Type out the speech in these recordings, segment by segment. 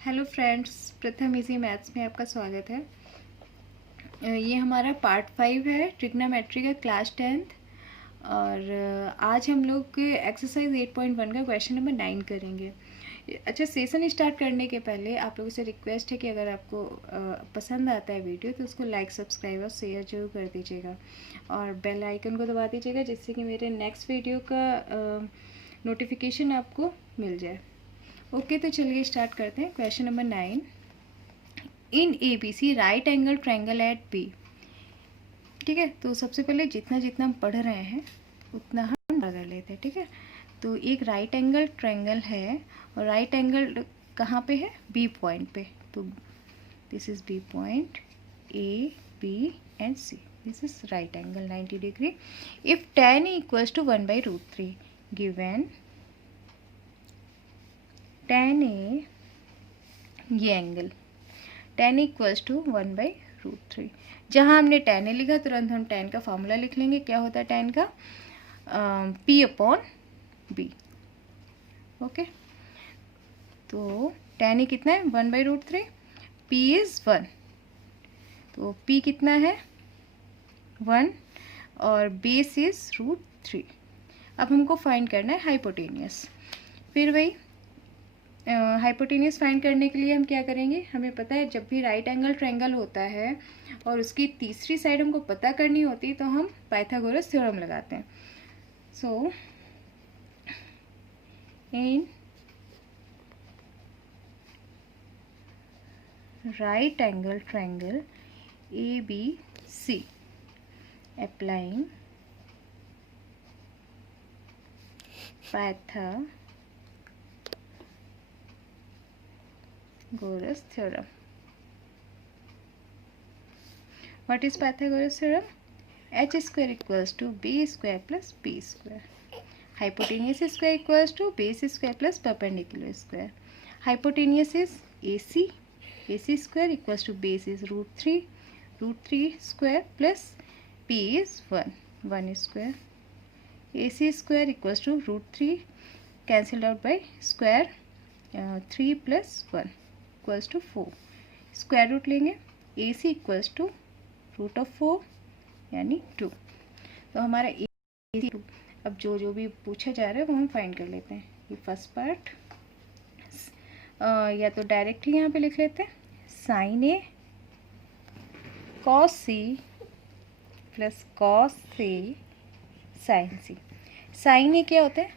Hello friends, प्रथम easy maths में आपका स्वागत है। ये हमारा पार्ट 5 है ट्रिग्नोमेट्री का क्लास 10th। और आज हम लोग एक्सरसाइज 8.1 का क्वेश्चन नंबर 9 करेंगे। अच्छा, सेशन स्टार्ट करने के पहले आप लोगों से रिक्वेस्ट है कि अगर आपको पसंद आता है वीडियो तो उसको लाइक, सब्सक्राइब और शेयर जरूर कर दीजिएगा और बेल आइकन को दबा दीजिएगा, जिससे कि मेरे नेक्स्ट वीडियो का नोटिफिकेशन आपको मिल जाए। ओके, तो चलिए स्टार्ट करते हैं। Question number 9, in A B C right angle triangle at B. ठीक है, तो सबसे पहले जितना जितना हम पढ़ रहे हैं उतना हम पढ़ लेते हैं। ठीक है, तो एक राइट एंगल ट्रायंगल है और राइट एंगल कहाँ पे है? बी पॉइंट पे। तो this is B point, A B and C. This is right angle 90 degree. If tan A equals to 1/√3 given tan A, ये एंगल tan इक्वल्स टू 1/√3। जहाँ हमने tan ए लिखा तुरंत हम tan का फॉर्मूला लिख लेंगे। क्या होता है tan का? P upon B। ओके, तो tan ए कितना है? 1/√3। P इज 1, तो P कितना है? 1 और बेस इज √3। अब हमको फाइंड करना है हाइपोटेनियस। फिर वही हाइपोटेनियस फाइंड करने के लिए हम क्या करेंगे? हमें पता है जब भी राइट एंगल ट्रायंगल होता है और उसकी तीसरी साइड हमको पता करनी होती है तो हम पाइथागोरस थ्योरम लगाते हैं। So in right angle triangle A B C applying Pythagoras theorem. What is Pythagoras theorem? H square equals to B square plus B square. Hypotenuse square equals to base square plus perpendicular square. Hypotenuse is AC. AC square equals to base is √3. √3 square plus P is 1. 1 square. AC square equals to √3 cancelled out by square 3 plus 1 equals to 4। Square root लेंगे, A C equals to √4 यानी 2। तो हमारा ए सी 2। अब जो भी पूछा जा रहा है वो हम फाइंड कर लेते हैं। ये फर्स्ट पार्ट या तो डायरेक्ट ही यहाँ पे लिख लेते हैं, sign A cos C plus cos A sign C. Sign ए क्या होता है?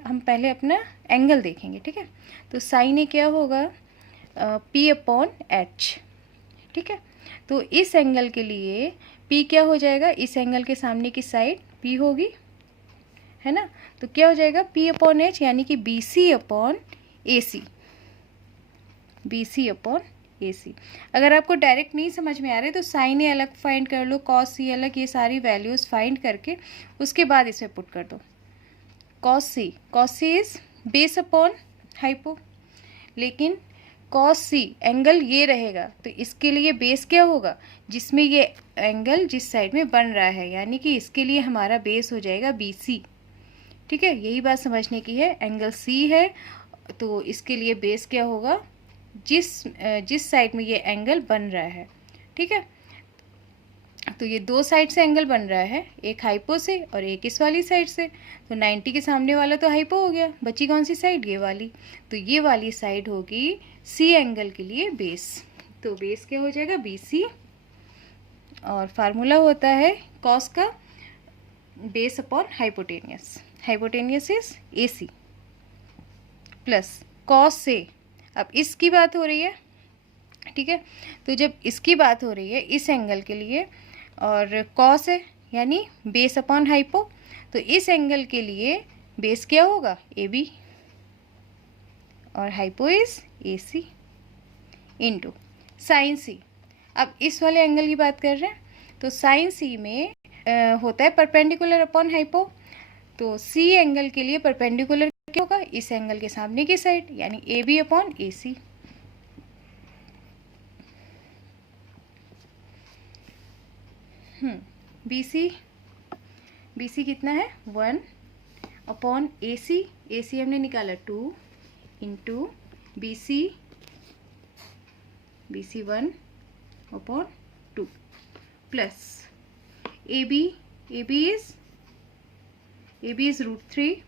हम पहले अपना एंगल देखेंगे। ठीक है, तो साइन ए क्या होगा? P upon H। ठीक है, तो इस एंगल के लिए P क्या हो जाएगा? इस एंगल के सामने की साइड P होगी, है ना? तो क्या हो जाएगा? P अपॉन H यानी कि BC upon AC। BC upon AC। अगर आपको डायरेक्ट नहीं समझ में आ रहे तो साइन ए अलग फाइंड कर लो, कॉस सी अलग, ये सारी वैल्यूज़ फाइंड करके उसके बाद इसे पुट कर दो। Cos C is base upon hypo, लेकिन कॉस सी एंगल ये रहेगा तो इसके लिए बेस क्या होगा? जिसमें ये एंगल जिस साइड में बन रहा है, यानी कि इसके लिए हमारा बेस हो जाएगा BC। ठीक है, यही बात समझने की है। एंगल C है तो इसके लिए बेस क्या होगा? जिस साइड में ये एंगल बन रहा है। ठीक है, तो ये दो साइड से एंगल बन रहा है, एक हाइपो से और एक इस वाली साइड से। तो 90 के सामने वाला तो हाइपो हो गया, बची कौन सी साइड? ये वाली। तो ये वाली साइड होगी सी एंगल के लिए बेस। तो बेस क्या हो जाएगा? BC। और फार्मूला होता है कॉस का base upon hypotenuse. Hypotenuse is AC plus cos से। अब इसकी बात हो रही है, ठीक है, तो जब इसकी बात हो रही है इस एंगल के लिए और कॉस है यानी बेस अपॉन हाइपो, तो इस एंगल के लिए बेस क्या होगा? AB और hypo is AC into sine C. अब इस वाले एंगल की बात कर रहे हैं तो साइन सी में होता है परपेंडिकुलर अपॉन हाइपो। तो सी एंगल के लिए परपेंडिकुलर क्या होगा? इस एंगल के सामने की साइड यानी AB अपॉन AC। BC कितना है? 1 अपॉन AC हमने निकाला 2 into BC BC 1/2 plus AB is √3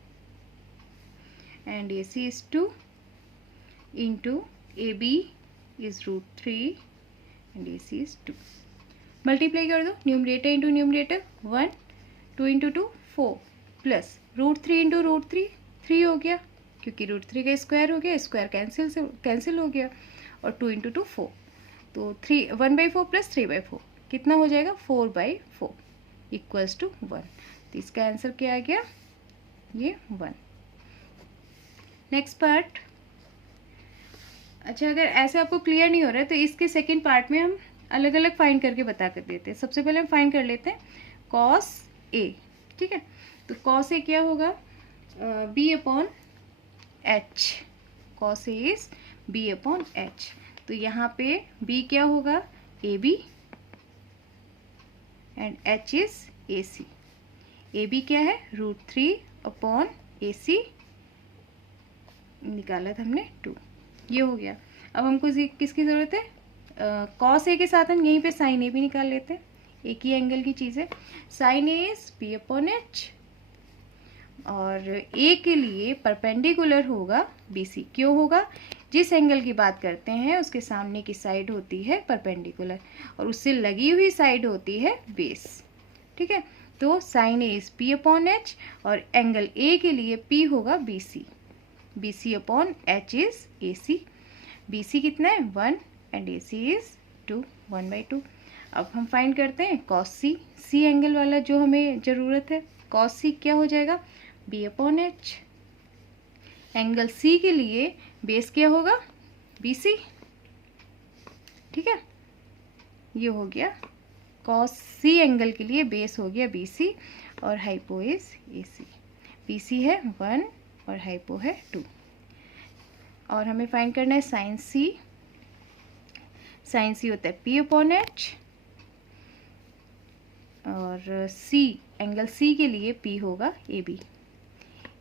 and AC is 2 into AB is √3 and AC is 2. Multiply कर दो, numerator into numerator 1, 2 into 2 4 plus √3 into √3 3 हो गया, क्योंकि √3 का स्क्वायर हो गया, स्क्वायर कैंसिल हो गया, और 2 इंटू 2 4, तो 1/4 प्लस 3/4 कितना हो जाएगा 4/4 इक्वल्स टू 1. तो इसका आंसर क्या आ गया, ये 1. Next part. अच्छा, अगर ऐसे आपको क्लियर नहीं हो रहा है तो इसके सेकेंड पार्ट में हम अलग अलग फाइंड करके बता कर देते हैं. सबसे पहले हम फाइंड कर लेते हैं cos A. ठीक है, तो cos A क्या होगा, B/H. cos A is B/H. तो यहाँ पे B क्या होगा, AB and H is AC. AB क्या है, √3/AC निकाला था हमने 2. ये हो गया. अब हमको किसकी ज़रूरत है, cos A के साथ हम यहीं पे sin A भी निकाल लेते हैं, एक ही एंगल की चीज़ है. sin A इज B/H और A के लिए परपेंडिकुलर होगा BC. क्यों होगा, जिस एंगल की बात करते हैं उसके सामने की साइड होती है परपेंडिकुलर और उससे लगी हुई साइड होती है बेस. ठीक है, तो sin A इज P/H और एंगल A के लिए P होगा BC. BC/H is AC. BC कितना है 1 एंड AC इज 2, 1/2. अब हम फाइंड करते हैं cos C. C एंगल वाला जो हमें ज़रूरत है, cos C क्या हो जाएगा, B/H. एंगल C के लिए बेस क्या होगा, BC. ठीक है, ये हो गया cos C एंगल के लिए बेस हो गया BC और हाइपो इज AC. BC है 1 और हाइपो है 2. और हमें फाइंड करना है sin C. sin C होता है P/H और C एंगल C के लिए P होगा AB.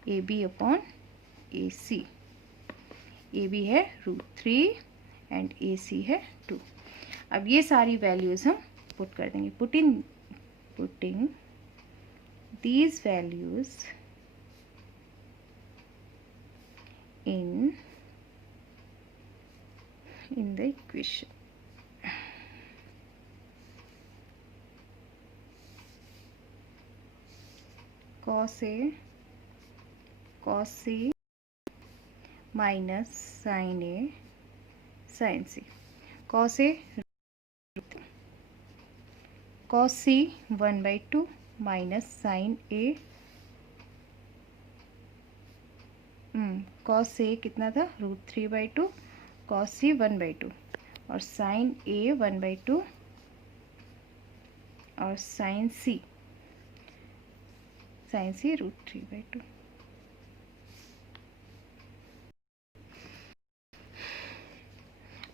AB/AC. AB है √3 एंड AC है 2. अब ये सारी वैल्यूज़ हम पुट कर देंगे. Putting these values in the equation. cos C minus sin A sin C. cos C 1/2 minus sin A. cos A कितना था, √3/2, cos C 1/2 और sin A 1/2 और sin C √3/2.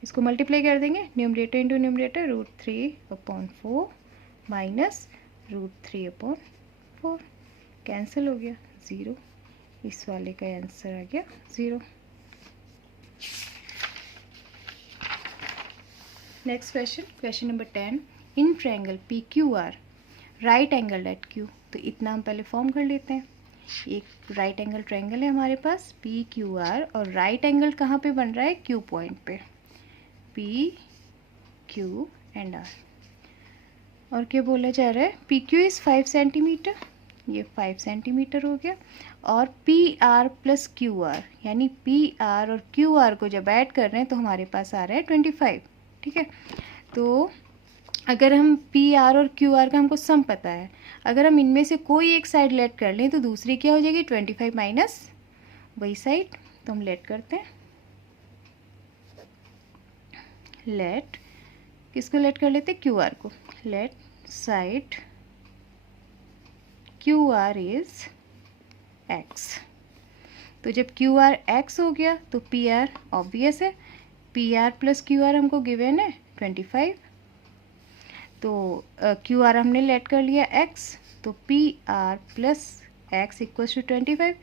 इसको मल्टीप्लाई कर देंगे, numerator into numerator √3/4 minus √3/4 cancel हो गया 0. इस वाले का आंसर आ गया 0. Next question number 10. In triangle PQR right angle at Q. तो इतना हम पहले फॉर्म कर लेते हैं. एक राइट एंगल ट्रायंगल है हमारे पास PQR और राइट एंगल कहाँ पे बन रहा है, Q पॉइंट पे. P Q and R. और क्या बोला जा रहा है, PQ इज़ 5 सेंटीमीटर. ये 5 सेंटीमीटर हो गया. और PR प्लस QR यानी PR और QR को जब ऐड कर रहे हैं तो हमारे पास आ रहा है 25. ठीक है, तो अगर हम PR और QR का हमको सम पता है, अगर हम इनमें से कोई एक साइड लेट कर लें तो दूसरी क्या हो जाएगी 25 माइनस वही साइड. तो हम लेट करते हैं. लेट किसको लेट कर लेते हैं, QR को. Let side QR is X. तो जब QR X हो गया तो PR ऑब्वियस है, PR प्लस QR हमको गिवन है 25. तो QR हमने लेट कर लिया X, तो PR plus X equals to 25.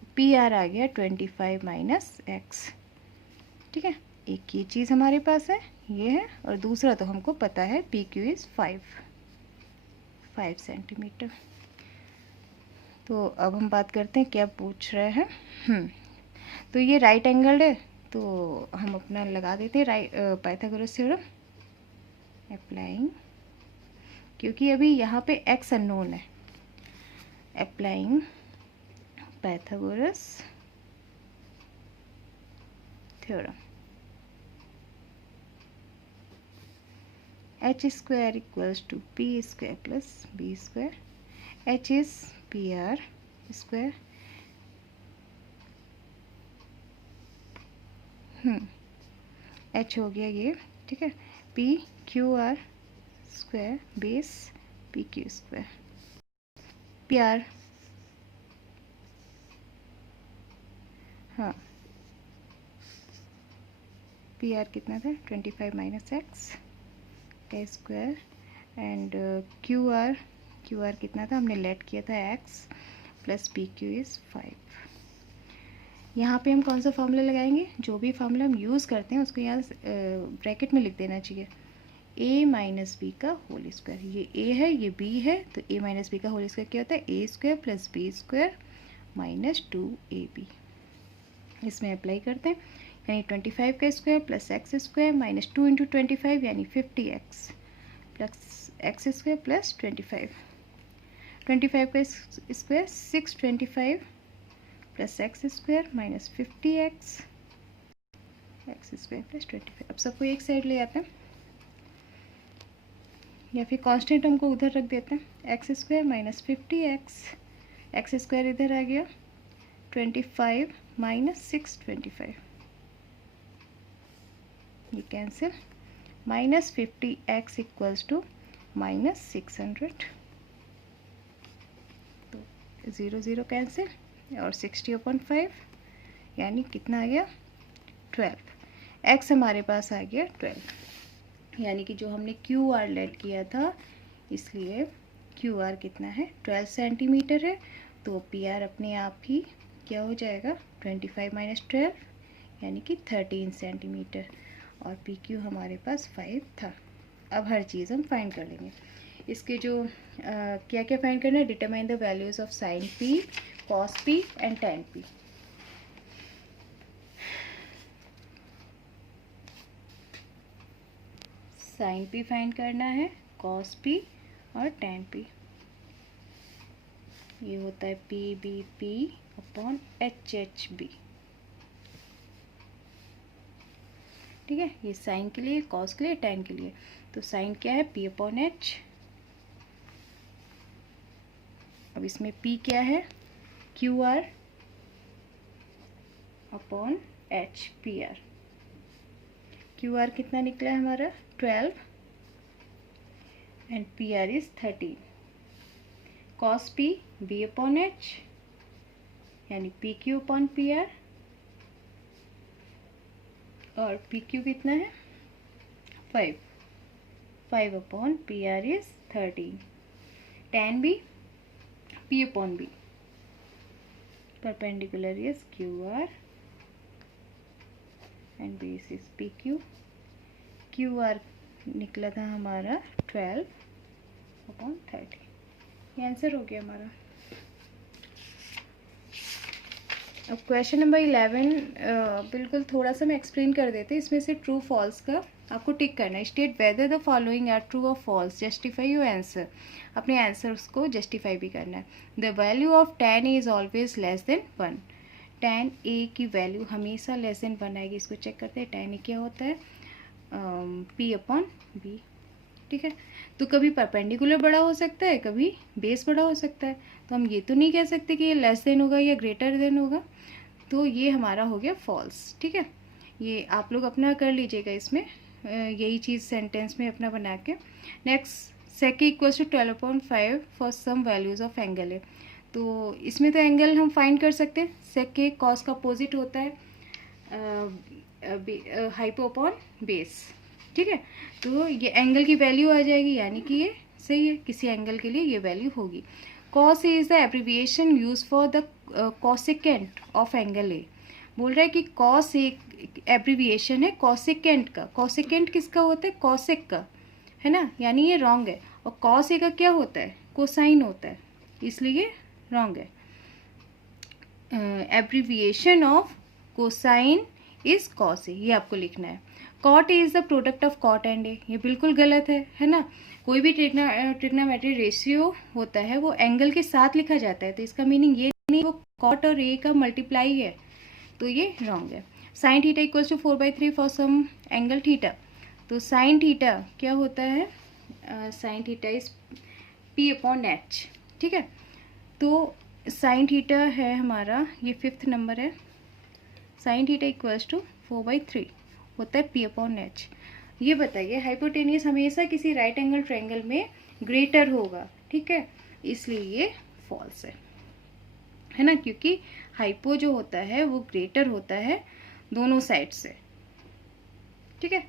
तो PR आ गया 25 माइनस X. ठीक है, एक ये चीज़ हमारे पास है, ये है, और दूसरा तो हमको पता है पी क्यू इज़ 5 सेंटीमीटर। तो अब हम बात करते हैं क्या पूछ रहे हैं। तो ये राइट एंगल है, तो हम अपना लगा देते हैं पाइथागोरस थ्योरम अप्लाइंग, क्योंकि अभी यहाँ पे x अननोन है। Applying Pythagoras theorem, h square equals to p square plus b square, h is pr square, h हो गया ये, ठीक है, p q r square base p q square, pr, हाँ pr कितना था 25 माइनस एक्स का स्क्वायर, एंड क्यू आर कितना था, हमने लेट किया था x plus P Q is 5। यहाँ पे हम कौन सा फार्मूला लगाएंगे, जो भी फार्मूला हम यूज़ करते हैं उसको यहाँ ब्रैकेट में लिख देना चाहिए, a माइनस बी का होल स्क्वायर। ये a है, ये b है, तो a माइनस बी का होल स्क्वायर क्या होता है, a square plus B square minus 2ab। इसमें अप्लाई करते हैं, यानी 25 का square plus X square minus 2 into 25 यानी 50x plus X square plus 25 का square 625 plus X square minus 50x X square plus 25। अब सबको एक साइड ले आते हैं, या फिर कांस्टेंट हमको उधर रख देते हैं, X square minus 50x, X square इधर आ गया 25 माइनस 625, ये cancel, minus 50x equals to minus 600, तो 0 0 कैंसिल, और 60/5 यानी कितना आ गया 12। x हमारे पास आ गया 12, यानी कि जो हमने क्यू आर लेट किया था, इसलिए क्यू आर कितना है 12 सेंटीमीटर है, तो पी आर अपने आप ही क्या हो जाएगा 25 माइनस 12 यानी कि 13 सेंटीमीटर, और पी क्यू हमारे पास 5 था। अब हर चीज़ हम फाइंड कर लेंगे। इसके जो क्या क्या फाइंड करना है, determine the values of sine P, cos P and tan P. Sine P find करना है, कॉस पी और टैन पी। ये होता है P B P upon H H B, ठीक है, ये साइन के लिए, कॉस के लिए, टैन के लिए। तो साइन क्या है p अपॉन एच, अब इसमें p क्या है Q R upon H P R. Q R कितना निकला है हमारा 12 and P R is 13। Cos P B upon H यानी P Q upon P R, और पी क्यू कितना है 5 upon P R is 13। Tan B P upon B, perpendicular is Q R and base is P Q. Q R निकला था हमारा 12 upon 30, ये answer हो गया हमारा। अब क्वेश्चन नंबर 11 बिल्कुल थोड़ा सा मैं एक्सप्लेन कर देते हैं। इसमें से ट्रू फॉल्स का आपको टिक करना है। State whether the following are true और फॉल्स, जस्टिफाई योर आंसर। अपने आंसर्स को जस्टिफाई भी करना है। The value of tan A is always less than 1। tan A की वैल्यू हमेशा लेस देन 1 आएगी। इसको चेक करते हैं। tan A क्या होता है P अपॉन B, ठीक है। तो कभी परपेंडिकुलर बड़ा हो सकता है, कभी बेस बड़ा हो सकता है। तो हम ये तो नहीं कह सकते कि ये लेस देन होगा या ग्रेटर देन होगा, तो ये हमारा हो गया फॉल्स, ठीक है। ये आप लोग अपना कर लीजिएगा इसमें, यही चीज़ सेंटेंस में अपना बना के। Next sec equals to 12/5 for some values of angle है। तो इसमें तो एंगल हम फाइंड कर सकते हैं। सेक के कॉस का अपोजिट होता है हाइपो अपॉन बेस, ठीक है। तो ये एंगल की वैल्यू आ जाएगी, यानी कि ये सही है, किसी एंगल के लिए ये वैल्यू होगी। Cos is the abbreviation use for the cosecant of angle A. बोल रहा है कि कॉस एक एब्रीविएशन है कॉसेकेंट का। कॉसेकेंट किसका होता है? कॉसेक का, है ना, यानी ये रॉन्ग है। और कॉस ए का क्या होता है? कोसाइन होता है, इसलिए रॉन्ग है। Abbreviation of cosine is cos A, ये आपको लिखना है। Cot A is the product of cot and A, ये बिल्कुल गलत है ना। कोई भी ट्रिग्नोमेट्री रेशियो होता है वो एंगल के साथ लिखा जाता है, तो इसका मीनिंग ये नहीं वो कॉट और ए का मल्टीप्लाई है, तो ये रॉन्ग है। Sine theta equals to 4/3 for some angle theta, तो साइन थीटा क्या होता है? साइन थीटा इज P/H, ठीक है। तो साइन थीटा है हमारा, ये 5th नंबर है। साइन थीटा इक्वल्स टू 4/3 होता है P/H। ये बताइए हाइपोटेनियस हमेशा किसी राइट एंगल ट्रायंगल में ग्रेटर होगा, ठीक है, इसलिए ये फॉल्स है ना, क्योंकि हाइपो जो होता है वो ग्रेटर होता है दोनों साइड से, ठीक है।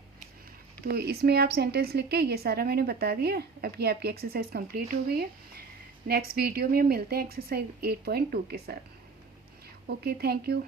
तो इसमें आप सेंटेंस लिख के, ये सारा मैंने बता दिया। अब ये आपकी एक्सरसाइज कंप्लीट हो गई है। नेक्स्ट वीडियो में मिलते हैं एक्सरसाइज 8.2 के साथ। Okay, thank you.